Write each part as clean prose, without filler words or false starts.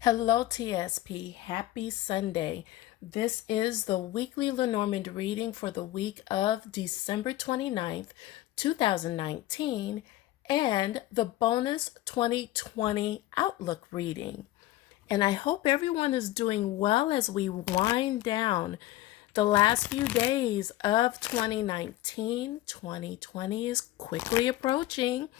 Hello, TSP. Happy Sunday. This is the weekly Lenormand reading for the week of December 29th, 2019, and the bonus 2020 Outlook reading. And I hope everyone is doing well as we wind down the last few days of 2019. 2020 is quickly approaching.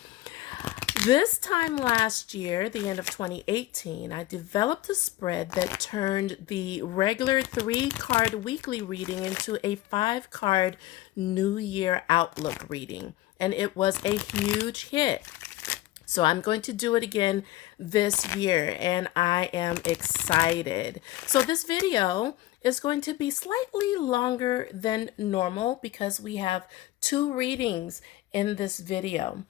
This time last year, the end of 2018, I developed a spread that turned the regular 3-card weekly reading into a 5-card New Year Outlook reading, and it was a huge hit. So I'm going to do it again this year, and I am excited. So this video is going to be slightly longer than normal because we have 2 readings in this video.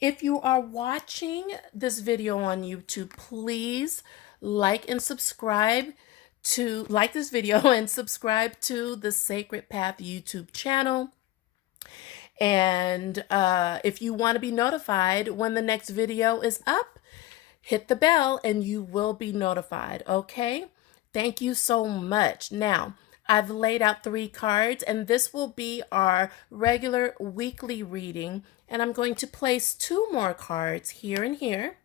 If you are watching this video on YouTube, please like this video and subscribe to the Sacred Path YouTube channel. And if you want to be notified when the next video is up, hit the bell and you will be notified, okay? Thank you so much. Now, I've laid out 3 cards, and this will be our regular weekly reading. And I'm going to place 2 more cards here and here.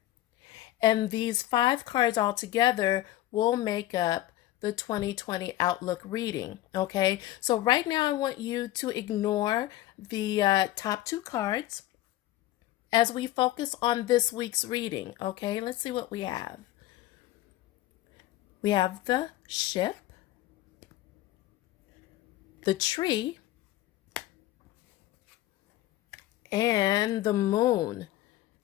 And these 5 cards all together will make up the 2020 Outlook reading, okay? So right now I want you to ignore the top 2 cards as we focus on this week's reading, okay? Let's see what we have. We have the ship, the tree, and the moon.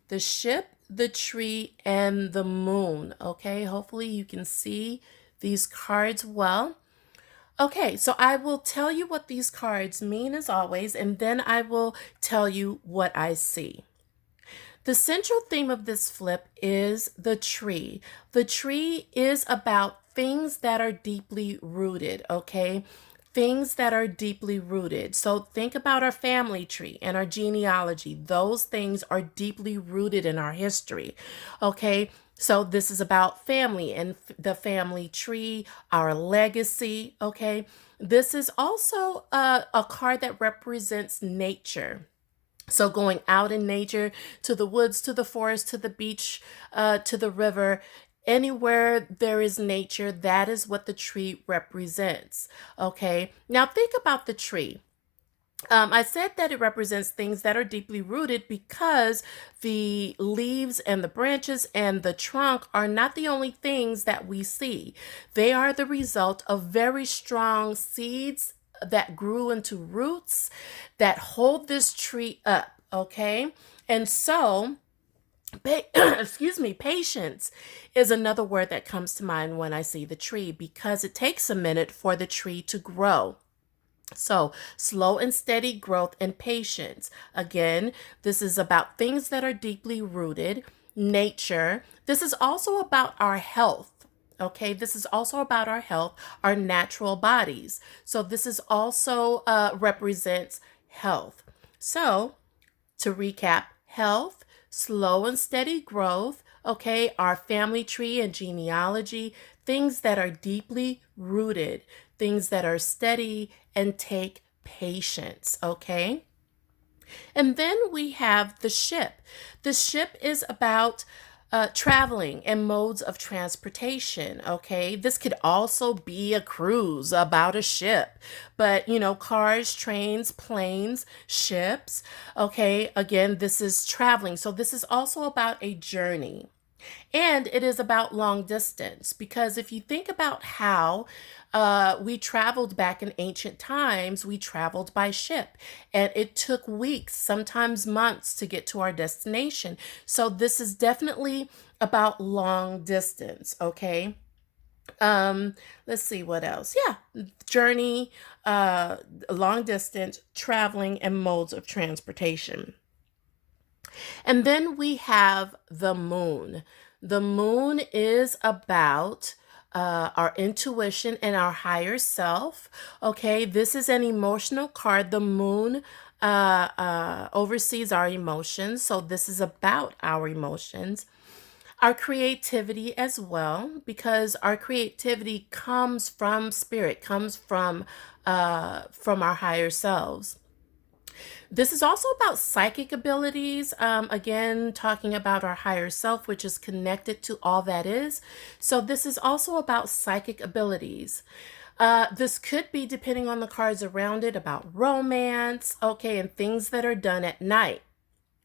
The ship, the tree, and the moon, okay? Hopefully you can see these cards well. Okay, so I will tell you what these cards mean as always, and then I will tell you what I see. The central theme of this flip is the tree. The tree is about things that are deeply rooted, okay? Things that are deeply rooted. So think about our family tree and our genealogy. Those things are deeply rooted in our history, okay? So this is about family and the family tree, our legacy, okay? This is also a card that represents nature. So going out in nature, to the woods, to the forest, to the beach, to the river, anywhere there is nature, that is what the tree represents. Okay, now think about the tree. I said that it represents things that are deeply rooted because the leaves and the branches and the trunk are not the only things that we see. They are the result of very strong seeds that grew into roots that hold this tree up, okay? And so, excuse me, patience is another word that comes to mind when I see the tree because it takes a minute for the tree to grow. So, slow and steady growth and patience. Again, this is about things that are deeply rooted, nature. This is also about our health. Okay, this is also about our health, our natural bodies. So, this is also represents health. So, to recap, health, slow and steady growth, okay, our family tree and genealogy, things that are deeply rooted, things that are steady and take patience, okay? And then we have the ship. The ship is about traveling and modes of transportation, okay? This could also be a cruise about a ship, but cars, trains, planes, ships, okay? Again, this is traveling. So this is also about a journey. And it is about long distance because if you think about how we traveled back in ancient times, we traveled by ship and it took weeks, sometimes months to get to our destination. So this is definitely about long distance, okay? Let's see what else. Yeah, journey, long distance, traveling, and modes of transportation. And then we have the moon. The moon is about our intuition and our higher self. Okay, this is an emotional card. The moon oversees our emotions. So this is about our emotions. Our creativity as well, because our creativity comes from spirit, comes from our higher selves. This is also about psychic abilities. Again, talking about our higher self, which is connected to all that is. So, this is also about psychic abilities. This could be, depending on the cards around it, about romance, okay, and things that are done at night.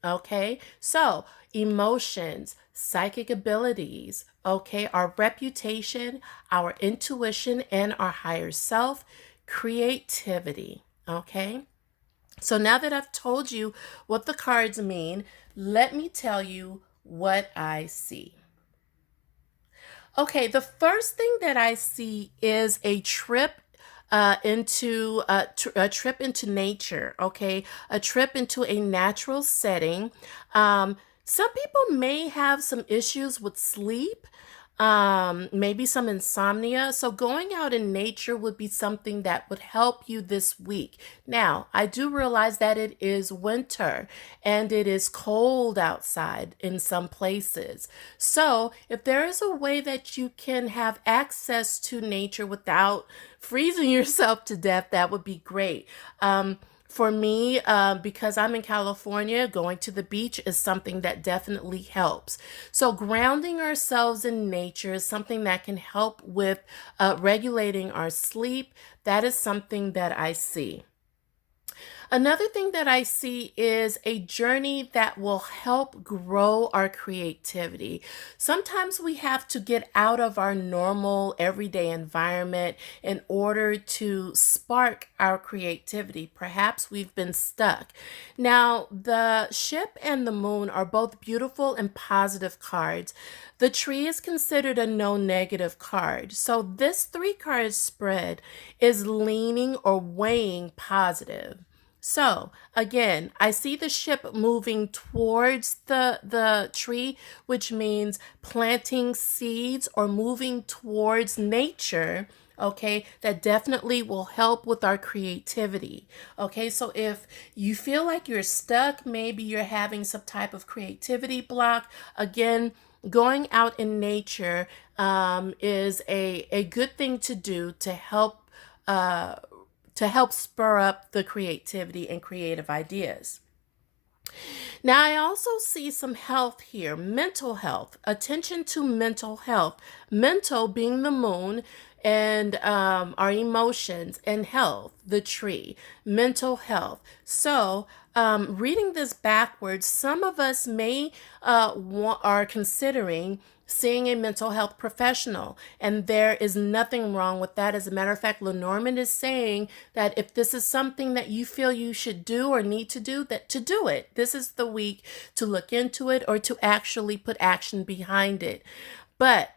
Okay, so emotions, psychic abilities, okay, our reputation, our intuition, and our higher self, creativity. Okay, so now that I've told you what the cards mean, let me tell you what I see. Okay, the first thing that I see is a trip into a trip into nature. Okay, a trip into a natural setting. Some people may have some issues with sleep, maybe some insomnia. So going out in nature would be something that would help you this week. Now, I do realize that it is winter and it is cold outside in some places. So, if there is a way that you can have access to nature without freezing yourself to death, that would be great. For me, because I'm in California, going to the beach is something that definitely helps. So, grounding ourselves in nature is something that can help with regulating our sleep. That is something that I see. Another thing that I see is a journey that will help grow our creativity. Sometimes we have to get out of our normal everyday environment in order to spark our creativity. Perhaps we've been stuck. Now, the ship and the moon are both beautiful and positive cards. The tree is considered a no negative card. So, this three card spread is leaning or weighing positive. So again, I see the ship moving towards the tree, which means planting seeds or moving towards nature. Okay, that definitely will help with our creativity. Okay, so if you feel like you're stuck, maybe you're having some type of creativity block, again, going out in nature is a good thing to do uh, to help spur up the creativity and creative ideas. Now, I also see some health here, mental health, attention to mental health, mental being the moon, and our emotions, and health, the tree, mental health. So, reading this backwards, some of us may are considering seeing a mental health professional, and there is nothing wrong with that. As a matter of fact, Lenormand is saying that if this is something that you feel you should do or need to do, that to do it. This is the week to look into it or to actually put action behind it. But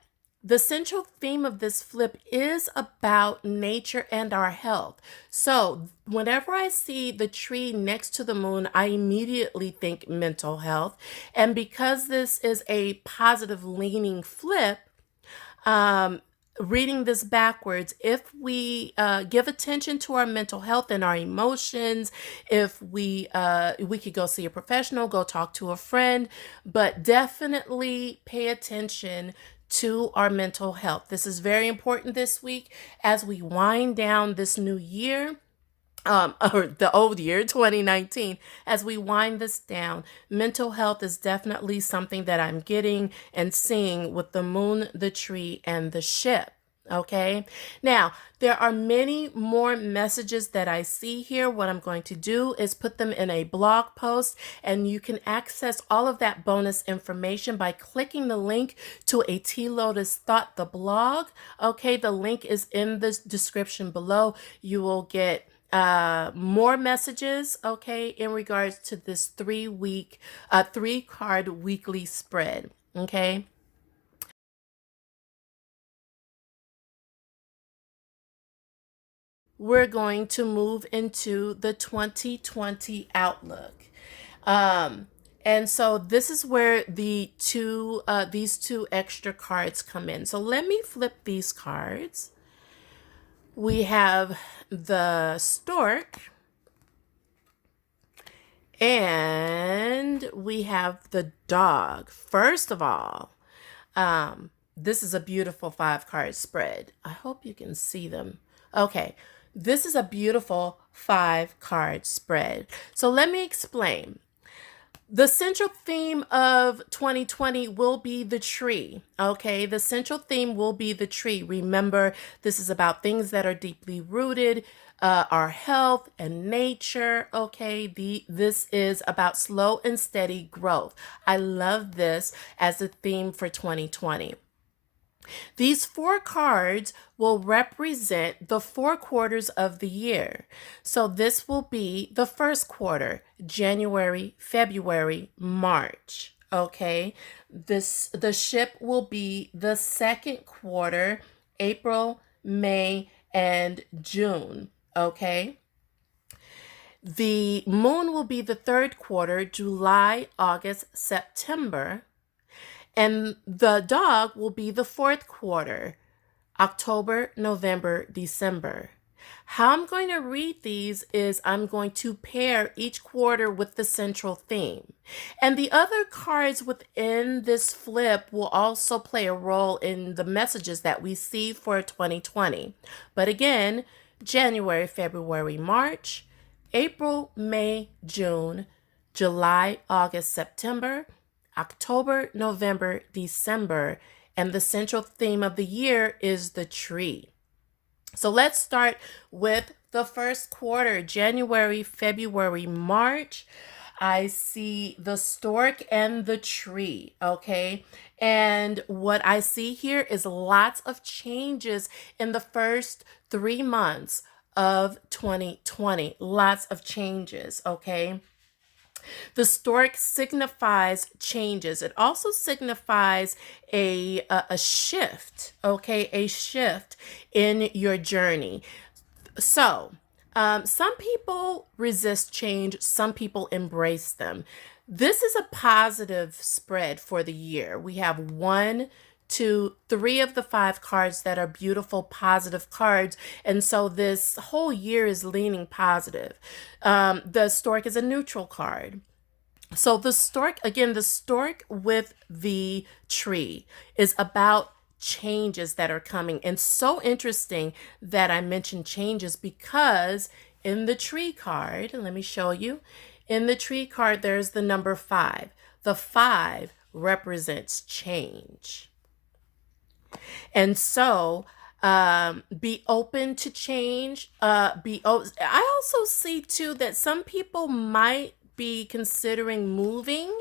the central theme of this flip is about nature and our health. So, whenever I see the tree next to the moon, I immediately think mental health. And because this is a positive leaning flip, um, reading this backwards, if we give attention to our mental health and our emotions, if we could go see a professional, go talk to a friend, but definitely pay attention to our mental health. This is very important this week as we wind down this new year, or the old year 2019. As we wind this down, mental health is definitely something that I'm getting and seeing with the moon, the tree, and the ship. Okay, now there are many more messages that I see here. What I'm going to do is put them in a blog post, and you can access all of that bonus information by clicking the link to a TLotus Thought, the blog. Okay, the link is in the description below. You will get more messages, okay, in regards to this 3 week, 3 card weekly spread, okay. We're going to move into the 2020 outlook. Um, and so this is where these two extra cards come in. So let me flip these cards. We have the stork, and we have the dog. First of all, This is a beautiful 5 card spread. I hope you can see them. Okay, this is a beautiful 5 card spread. So let me explain. The central theme of 2020 will be the tree. Okay, the central theme will be the tree. Remember, this is about things that are deeply rooted, our health and nature. Okay, this is about slow and steady growth. I love this as a theme for 2020. These 4 cards will represent the 4 quarters of the year. So this will be the first quarter, January, February, March. Okay. The ship will be the second quarter, April, May, and June. Okay. The moon will be the third quarter, July, August, September. And the dog will be the fourth quarter, October, November, December. How I'm going to read these is I'm going to pair each quarter with the central theme. And the other cards within this flip will also play a role in the messages that we see for 2020. But again, January, February, March, April, May, June, July, August, September, October, November, December, and the central theme of the year is the tree. So let's start with the first quarter, January, February, March. I see the stork and the tree, okay? And what I see here is lots of changes in the first 3 months of 2020. Lots of changes, okay? The stork signifies changes. It also signifies a shift, okay? A shift in your journey. So, some people resist change, some people embrace them. This is a positive spread for the year. We have 1, 2, 3 of the 5 cards that are beautiful, positive cards. And so this whole year is leaning positive. The stork is a neutral card. So the stork, again, the stork with the tree is about changes that are coming. And so interesting that I mentioned changes because in the tree card, let me show you, in the tree card, there's the number 5. The 5 represents change. And so be open to change. I also see too that some people might be considering moving.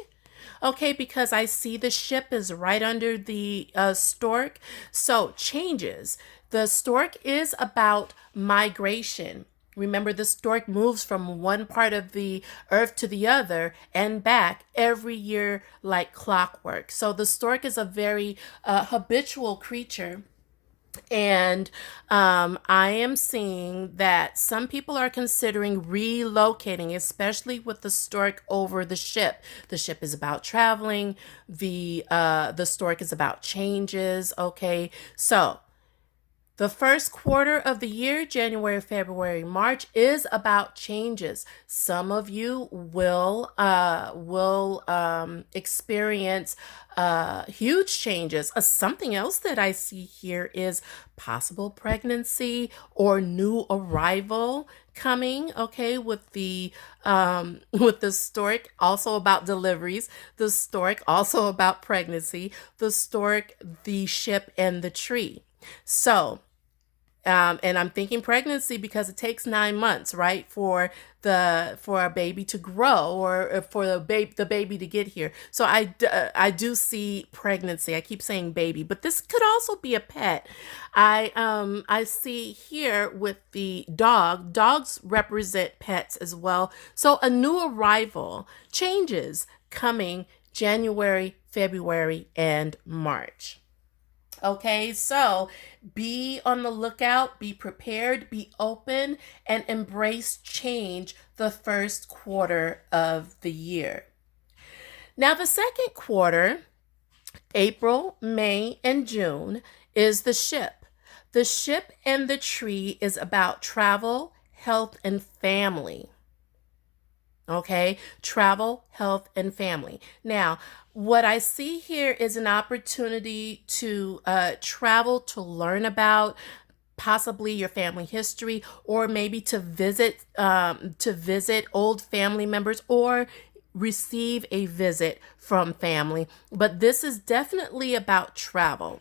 Okay, because I see the ship is right under the stork. So changes. The stork is about migration. Remember, the stork moves from one part of the earth to the other and back every year like clockwork. So the stork is a very habitual creature. And I am seeing that some people are considering relocating, especially with the stork over the ship. The ship is about traveling. The stork is about changes. Okay, so the first quarter of the year, January, February, March, is about changes. Some of you will experience huge changes. Something else that I see here is possible pregnancy or new arrival coming. Okay, with the with the stork, also about deliveries. The stork, also about pregnancy. The stork, the ship, and the tree. So, and I'm thinking pregnancy because it takes 9 months, right, for a baby to grow or for the baby to get here. So I do see pregnancy. I keep saying baby, but this could also be a pet. I see here with the dog. Dogs represent pets as well. So a new arrival, changes coming January, February, and March. Okay, so be on the lookout, be prepared, be open, and embrace change the first quarter of the year. Now, the second quarter, April, May, and June, is the ship. The ship and the tree is about travel, health, and family. Okay, travel, health, and family. Now, What I see here is an opportunity to travel to learn about possibly your family history, or maybe to visit old family members, or receive a visit from family. But this is definitely about travel.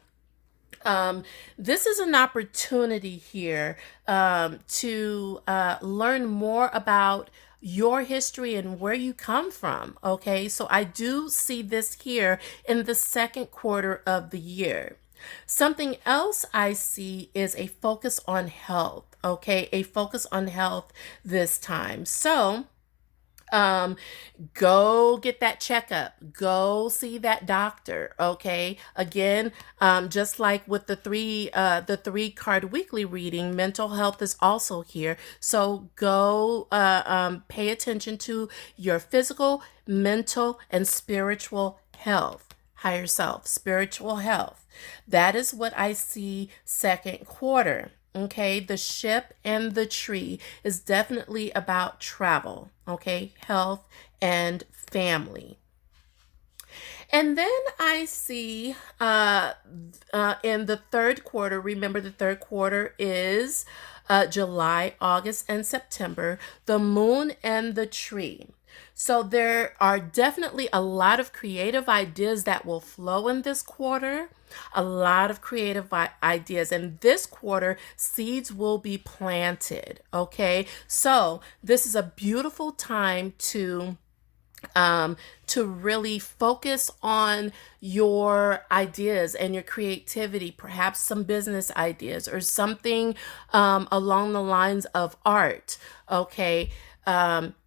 um, this is an opportunity here to learn more about your history and where you come from. Okay, so I do see this here in the second quarter of the year. Something else I see is a focus on health. Okay, a focus on health this time. So, um, go get that checkup, go see that doctor. Okay, again, just like with the three card weekly reading, mental health is also here. So go pay attention to your physical, mental, and spiritual health. Higher self, spiritual health. That is what I see second quarter. Okay, the ship and the tree is definitely about travel, okay, health and family. And then I see in the third quarter, remember the third quarter is July, August, and September, the moon and the tree. So there are definitely a lot of creative ideas that will flow in this quarter. A lot of creative ideas. And this quarter, seeds will be planted. Okay. So this is a beautiful time um, to really focus on your ideas and your creativity, perhaps some business ideas or something along the lines of art. Okay.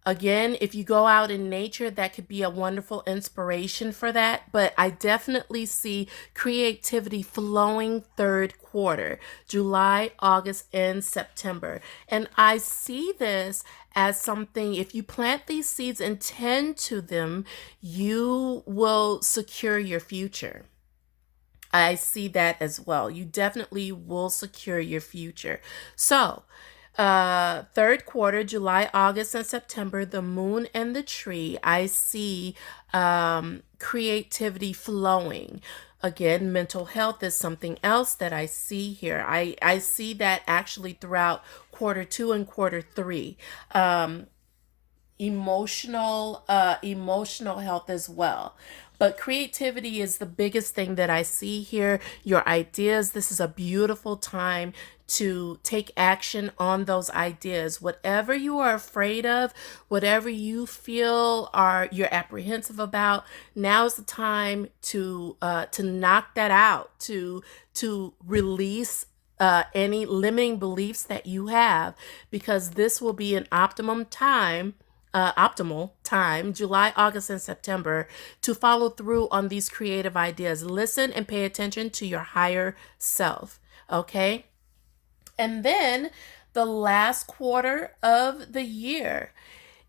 Again, if you go out in nature, that could be a wonderful inspiration for that. But I definitely see creativity flowing third quarter, July, August, and September. And I see this as something, if you plant these seeds and tend to them, you will secure your future. I see that as well. You definitely will secure your future. So, third quarter, July, August, and September, the moon and the tree, I see creativity flowing. Again, mental health is something else that I see here. I see that actually throughout quarter two and quarter three. Um, emotional health as well. But creativity is the biggest thing that I see here. Your ideas, this is a beautiful time to take action on those ideas. Whatever you are afraid of, whatever you feel are you're apprehensive about, now's the time to knock that out, to release any limiting beliefs that you have, because this will be an optimal time, July, August, and September, to follow through on these creative ideas. Listen and pay attention to your higher self. Okay. And then the last quarter of the year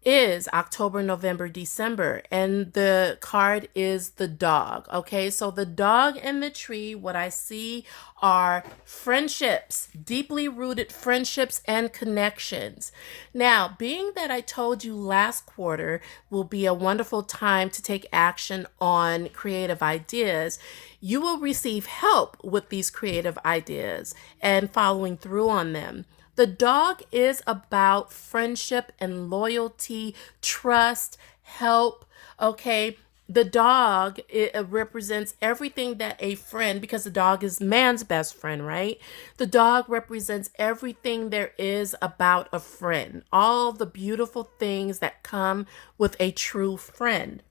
is October, November, December, and the card is the dog. Okay, so the dog and the tree, what I see are friendships, deeply rooted friendships and connections. Now, being that I told you last quarter will be a wonderful time to take action on creative ideas, you will receive help with these creative ideas and following through on them. The dog is about friendship and loyalty, trust, help. Okay. The dog, it represents everything that a friend, because the dog is man's best friend, right? The dog represents everything there is about a friend, all the beautiful things that come with a true friend.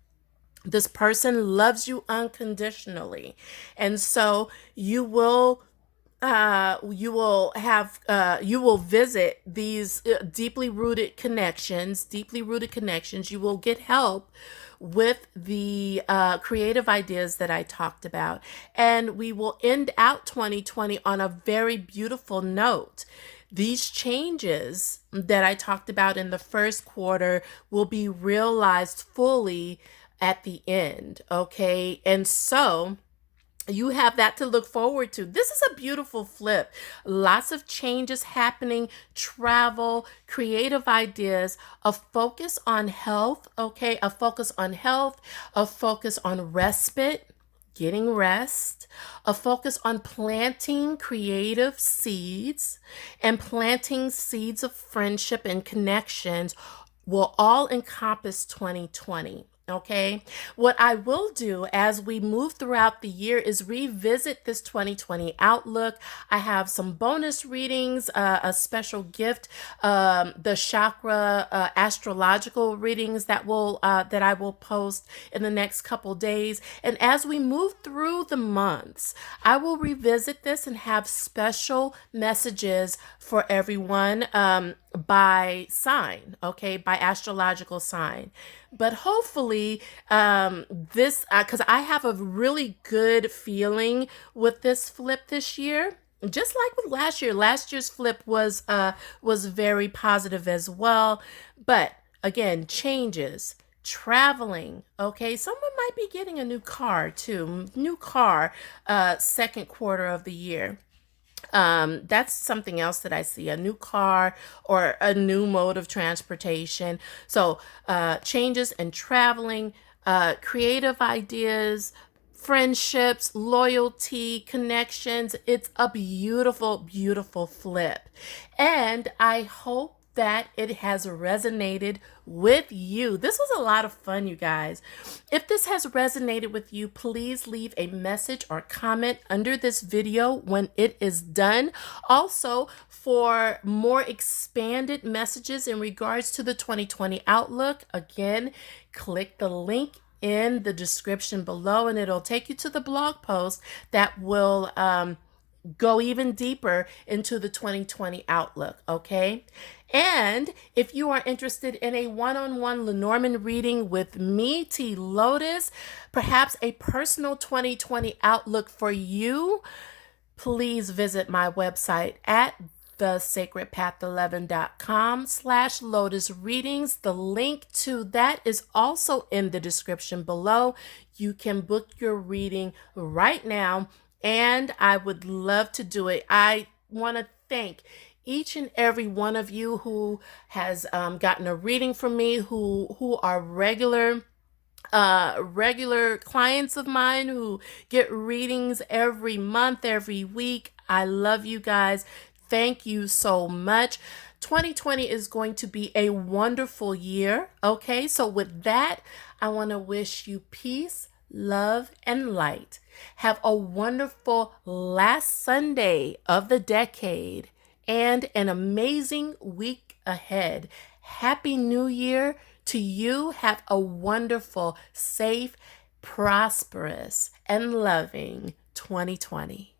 This person loves you unconditionally. And so you will visit these deeply rooted connections. You will get help with the creative ideas that I talked about, and we will end out 2020 on a very beautiful note. These changes that I talked about in the first quarter will be realized fully at the end. Okay, and so You have that to look forward to. This is a beautiful flip. Lots of changes happening, travel, creative ideas, a focus on health, okay? A focus on health, a focus on respite, getting rest, a focus on planting creative seeds, and planting seeds of friendship and connections will all encompass 2020. Okay. What I will do as we move throughout the year is revisit this 2020 outlook. I have some bonus readings, a special gift, the chakra astrological readings that I will post in the next couple days. And as we move through the months, I will revisit this and have special messages for everyone by sign, okay, by astrological sign. But hopefully, this, because I have a really good feeling with this flip this year. Just like with last year's flip was very positive as well. But again, changes, traveling. Okay, someone might be getting a new car too. New car, second quarter of the year. That's something else that I see, a new car or a new mode of transportation. So changes in traveling, creative ideas, friendships, loyalty, connections. It's a beautiful, beautiful flip. And I hope that it has resonated with you. This was a lot of fun, you guys. If this has resonated with you, please leave a message or comment under this video when it is done. Also, for more expanded messages in regards to the 2020 outlook, again, click the link in the description below and it'll take you to the blog post that will go even deeper into the 2020 outlook, okay? And if you are interested in a one-on-one Lenormand reading with me, TLotus, perhaps a personal 2020 outlook for you, please visit my website at thesacredpath11.com/lotus readings. The link to that is also in the description below. You can book your reading right now, and I would love to do it. I want to thank each and every one of you who has gotten a reading from me, who are regular clients of mine who get readings every month, every week. I love you guys. Thank you so much. 2020 is going to be a wonderful year. Okay, so with that, I want to wish you peace, love, and light. Have a wonderful last Sunday of the decade and an amazing week ahead. Happy New Year to you. Have a wonderful, safe, prosperous, and loving 2020.